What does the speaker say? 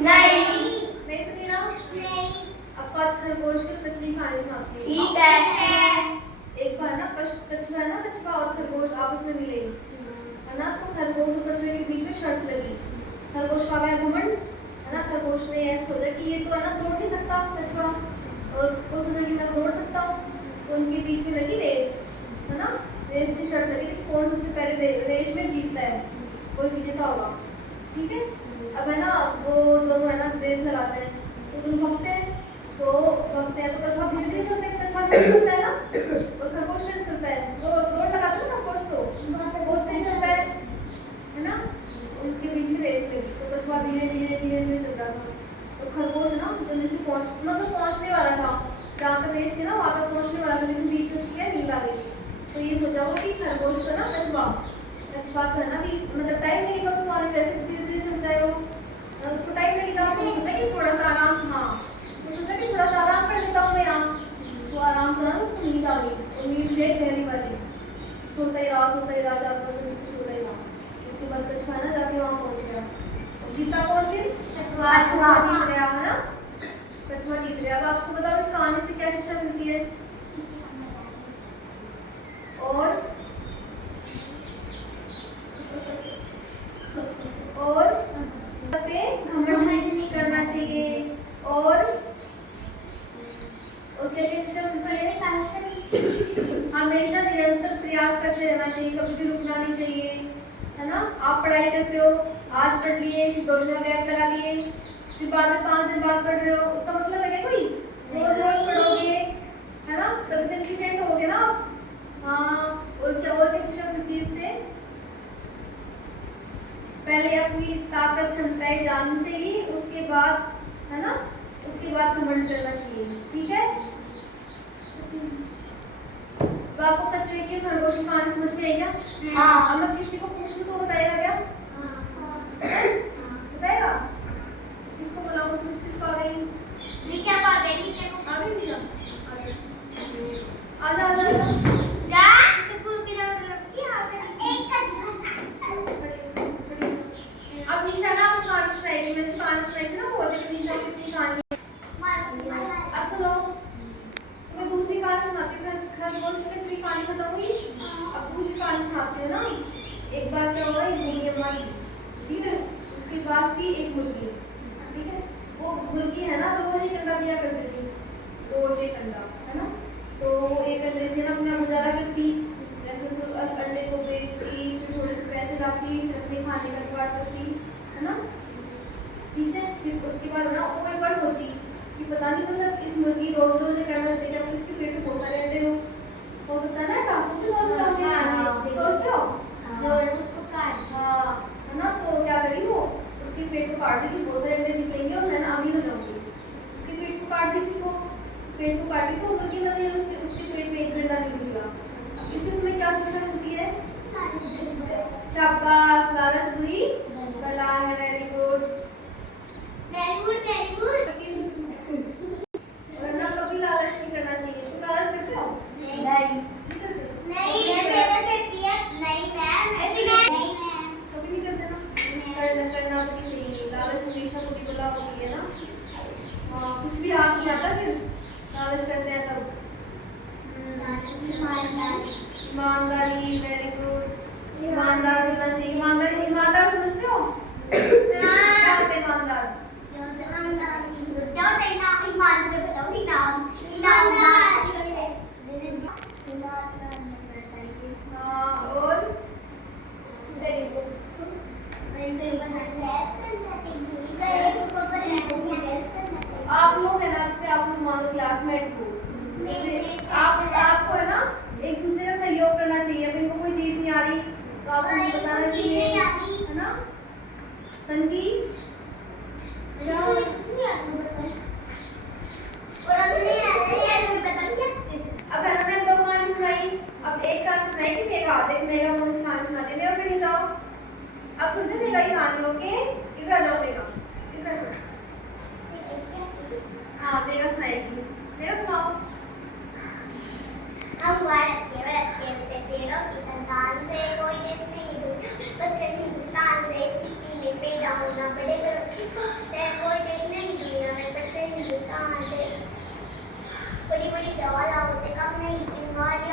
नहीं। नहीं सुनी ना? नहीं। आपको आज खरगोश की कचरी खाने सुनाती हूँ। ठीक है। एक बार ना कछुआ है ना, कछुआ और खरगोश आपस में मिले है ना। तो खरगोश और कछुए के बीच में शर्त लगी। खरगोश का गया घमंड है ना। खरगोश ने ऐसा सोचा कि ये तो है ना दौड़ नहीं सकता कछुआ, और वो सोचा कि मैं दौड़ सकता हूँ। तो उनके बीच में लगी रेस है ना। रेस की शर्त लगी थी कौन सबसे पहले रेस में जीतता है, कोई विजेता होगा। ठीक है। अब है ना वो दोनों है ना रेस लगाते हैं, तो दोनों भगते हैं। तो भगते हैं तो कछुआ धीरे धीरे चलता है, कछुआ धीरे चलता है ना, और खरगोश कैसे चलता है, तो दौड़ लगाता है ना खरगोश, तो बहुत तेज चलता है ना। उनके बीच में रेस लगी, तो कछुआ धीरे धीरे धीरे धीरे चल रहा था। तो खरगोश है ना जल्दी से पहुंचने वाला था जहाँ तक रेस थी ना, वहाँ तक पहुंचने वाला था, लेकिन बीच में उसकी नींद आ गई। तो ये सोचा वो कि खरगोश तो ना कछुआ तो है ना भी मतलब टाइम लगेगा उसको आने में, वैसे धीरे धीरे चलता है वो, उसको टाइम लगेगा। तो सोचा कि थोड़ा सा आराम, हाँ तो सोचा कि थोड़ा सा आराम कर लेता हूँ मैं यहाँ। तो आराम करा ना, उसको नींद आ गई, और नींद ले गहरी वाली। सोता ही रहा 4-5 मिनट सोता ही रहा। उसके बाद कछुआ है ना जाके वहाँ पहुँच गया। जीता कौन फिर? कछुआ जीत गया है ना। कछुआ जीत गया। अब आपको बताओ इस कहानी से क्या शिक्षा मिलती है? और पे घमंड नहीं करना चाहिए, और क्या शिक्षा मिलती है? हमेशा निरंतर प्रयास करते रहना चाहिए, कभी भी रुकना नहीं चाहिए है ना। आप पढ़ाई करते हो, आज पढ़ लिए, 2 दिन गैप लगा लिए, फिर बाद में 5 दिन बाद पढ़ रहे हो, उसका मतलब है क्या कोई? रोज रोज पढ़ोगे है ना, तभी तो इंटेलिजेंस होगे ना आप। हाँ, और क्या शिक्षा मिलती है इससे? पहले अपनी ताकत क्षमताएं जाननी चाहिए, उसके बाद है ना, उसके बाद घमंड करना चाहिए। ठीक है। तो आपको कछुए की खरगोश की कहानी समझ में आई क्या? हाँ। अब मैं किसी को पूछूं तो बताएगा क्या? बताएगा? किसको बुलाऊं? किसको आ गई? निशा को आ गई। निशा को आ गई निशा? आजा आजा आजा। जा बिल्कुल की जरूरत लगती है आगे एक अब निशा ना आपको कहानी सुनाएगी। मैंने जो कहानी सुनाई थी ना वो देखो निशा की कितनी कहानी है। अब सुनो, मैं दूसरी कहानी सुनाती हूँ। खरगोश की कछुए की कहानी खत्म हुई, अब दूसरी कहानी सुनाती हूँ ना। एक बार क्या हुआ, एक मुर्गी अम्मा थी, ठीक है। उसके पास थी एक मुर्गी, ठीक है। वो मुर्गी है ना रोज एक अंडा दिया करती थी, रोज एक अंडा है ना। तो वो एक अंडे से ना अपना गुजारा करती, जैसे अंडे को बेचती, फिर थोड़े से पैसे लाती, फिर अपने खाने का जुगाड़ करती है ना। ठीक है। फिर उसके बाद ना वो एक बार सोची कि पता नहीं मतलब इस मुर्गी रोज रोज एक अंडा देकर अपने इसके पेट में बहुत सारे अंडे हो सकता है ना ऐसा, तुम भी सोचते हो? उसको काट हाँ है ना। तो क्या करी वो, उसके पेट को काट दी कि बहुत सारे अंडे निकलेंगे और मैं ना अमीर हो जाऊंगी। उसके पेट को काट दी, फिर वो पेट को काटी तो मुर्गी बन गई, उसके पेट में एक अंडा नहीं निकला। अब इससे तुम्हें क्या शिक्षा मिलती है? शाबाश, लालच बुरी बला है। Very good very good very good. और ना कभी लालच नहीं करना चाहिए। तुम लालच करते हो? नहीं नहीं नहीं मैम ऐसी नहीं मैम कभी नहीं करते ना। करना भी नहीं चाहिए। लालच हमेशा बुरी बला होती है ना। हाँ, कुछ भी हाथ नहीं आता फिर लालच करते हैं तब। ईमानदारी, वेरी गुड। ईमानदार होना चाहिए। ईमानदार समझते हो? क्या होता है ईमानदार? हाँ, और आप लोग है ना, जैसे आप लोग मान लो क्लासमेट हो, जैसे आपको है ना एक दूसरे का सहयोग करना चाहिए। अब इनको कोई चीज नहीं आ रही तो आपको उनको बताना चाहिए है ना। तन्वी अब है ना मैंने 2 कहानी सुनाई, अब एक कहानी सुनाई थी मेगा। देख मेगा मुझे से कहानी सुनाते मेगा, खड़ी हो जाओ। अब सुनते मेगा की कहानी। ओके, इधर आ जाओ मेगा, इधर आ जाओ। हाँ मेगा सुनाएगी। मेगा सुनाओ। हम भारत के शेरों की संतान से कोई देश नहीं दूर, बदकर हिंदुस्तान से स्थिति में पैदा होना पड़ेगा। कोई नहीं, चिंगारियां